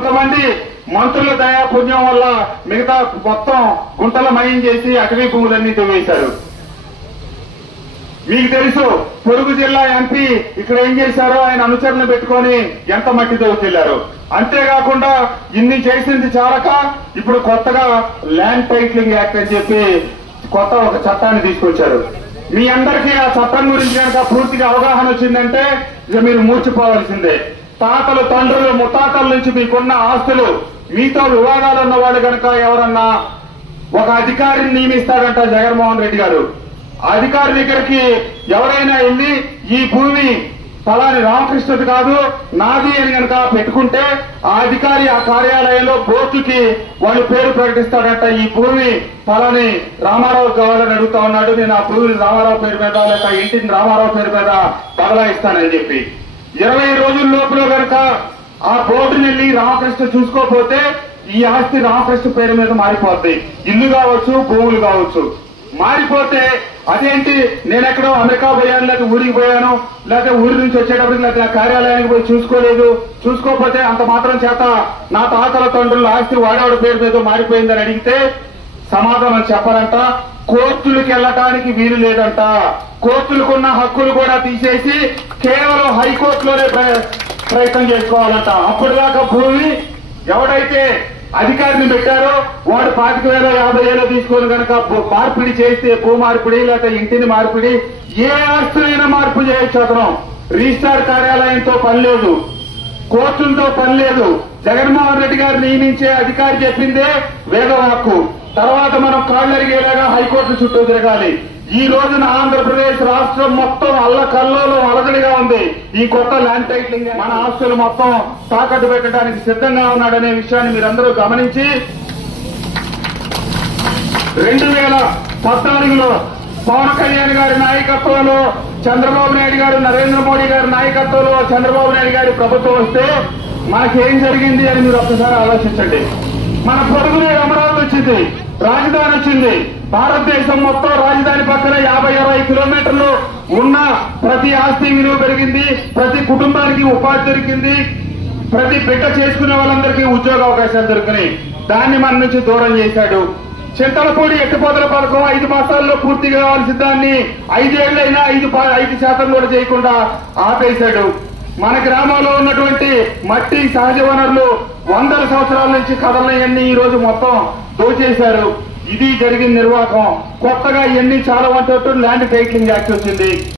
కొంతమంది మంత్రుల దయా పుణ్యం వల్ల మిగతా మొత్తం గుంటల మయం చేసి అటవీ భూములన్నీ తవ్వేశారు. మీకు తెలుసు పొరుగు జిల్లా ఎంపీ ఇక్కడ ఏం చేశారో ఆయన అనుచరణ పెట్టుకొని ఎంత మట్టి తవ్వుకెళ్లారు. అంతేకాకుండా ఇన్ని చేసింది చాలక ఇప్పుడు కొత్తగా ల్యాండ్ టైటిలింగ్ యాక్ట్ అని చెప్పి కొత్త ఒక చట్టాన్ని తీసుకొచ్చారు. మీ అందరికీ ఆ చట్టం గురించి కనుక పూర్తిగా అవగాహన వచ్చిందంటే ఇక మీరు మూర్చిపోవాల్సిందే. తాతలు తండ్రులు ముత్తాతల నుంచి మీకున్న ఆస్తులు మీతో వివాదాలు ఉన్న వాళ్ళు కనుక ఎవరన్నా ఒక అధికారిని నియమిస్తాడంట జగన్మోహన్ రెడ్డి గారు. అధికారి దగ్గరికి ఎవరైనా వెళ్లి ఈ భూమి ఫలాని రామకృష్ణది కాదు నాది అని కనుక పెట్టుకుంటే ఆ అధికారి ఆ కార్యాలయంలో బోర్డుకి వాళ్ళు పేరు ప్రకటిస్తాడంట. ఈ భూమి ఫలాని రామారావు కావాలని అడుగుతా ఉన్నాడు, నేను ఆ భూమిని రామారావు పేరు మీద లేక ఇంటిని రామారావు పేరు మీద బదలాయిస్తానని చెప్పి 20 రోజుల లోపల కనుక ఆ బోర్డుని వెళ్లి రామకృష్ణ చూసుకోకపోతే ఈ ఆస్తి రామకృష్ణ పేరు మీద మారిపోద్ది. ఇల్లు కావచ్చు, భూములు కావచ్చు. మారిపోతే అదేంటి నేనెక్కడో అమెరికా పోయాను, లేకపోతే ఊరికి పోయాను, లేకపోతే ఊరి నుంచి వచ్చేటప్పటికి లేకపోతే నా కార్యాలయానికి పోయి చూసుకోలేదు, చూసుకోకపోతే అంత మాత్రం చేత నా తాతల తండ్రుల ఆస్తి వాడేవాడి పేరు మీద మారిపోయిందని అడిగితే సమాధానం చెప్పాలంట. కోర్టులకు వెళ్లటానికి వీలు లేదంట. కోర్టులకున్న హక్కులు కూడా తీసేసి కేవలం హైకోర్టులోనే ప్రయత్నం చేసుకోవాలంట. అప్పటిదాకా భూమి ఎవడైతే అధికారిని పెట్టారో వాడు 25,000 50,000 తీసుకొని కనుక మార్పిడి చేస్తే భూ మార్పిడి లేకపోతే ఇంటిని మార్పిడి ఏ ఆస్తులైనా మార్పు చేయొచ్చు. అతను రిజిస్ట్రార్ కార్యాలయంతో పని లేదు, కోర్టులతో పని లేదు. జగన్మోహన్ రెడ్డి గారు నియమించే అధికారి చెప్పిందే వేదవాక్కు. తర్వాత మనం కాళ్ళరిగేలాగా హైకోర్టు చుట్టూ తిరగాలి. ఈ రోజున ఆంధ్రప్రదేశ్ రాష్ట్రం మొత్తం అల్లకల్లోలం అలజడిగా ఉంది. ఈ కొత్త ల్యాండ్ టైటిలింగ్ మన ఆస్తులు మొత్తం తాకట్టు పెట్టడానికి సిద్ధంగా ఉన్నాడనే విషయాన్ని మీరందరూ గమనించి 2014లో పవన్ కళ్యాణ్ గారి నాయకత్వంలో చంద్రబాబు నాయుడు గారు నరేంద్ర మోడీ గారి నాయకత్వంలో చంద్రబాబు నాయుడు గారి ప్రభుత్వం వస్తే మనకేం జరిగింది అని మీరు ఒక్కసారి ఆలోచించండి. మన పొరుగునే అమరావతి వచ్చింది, రాజధాని వచ్చింది. భారతదేశం మొత్తం రాజధాని పక్కన 50-60 కిలోమీటర్లు ఉన్న ప్రతి ఆస్తి విలువ పెరిగింది, ప్రతి కుటుంబానికి ఉపాధి దొరికింది, ప్రతి బిడ్డ చేసుకునే వాళ్ళందరికీ ఉద్యోగ అవకాశాలు దొరికినాయి. దాన్ని మన నుంచి దూరం చేశాడు. చింతలపూడి ఎత్తిపోతల పథకం 5 మాసాల్లో పూర్తి కావాల్సిన దాన్ని 5 ఏళ్లైనా 5% కూడా చేయకుండా ఆపేశాడు. మన గ్రామంలో ఉన్నటువంటి మట్టి సహజ వనరులు 100 సంవత్సరాల నుంచి కదలనవన్నీ ఈ రోజు మొత్తం దోచేశారు. ఇది జరిగిన నిర్వాహకం. కొత్తగా ఎన్ని చాలా వంటట్టు ల్యాండ్ టైటిలింగ్ యాక్ట్ వచ్చింది.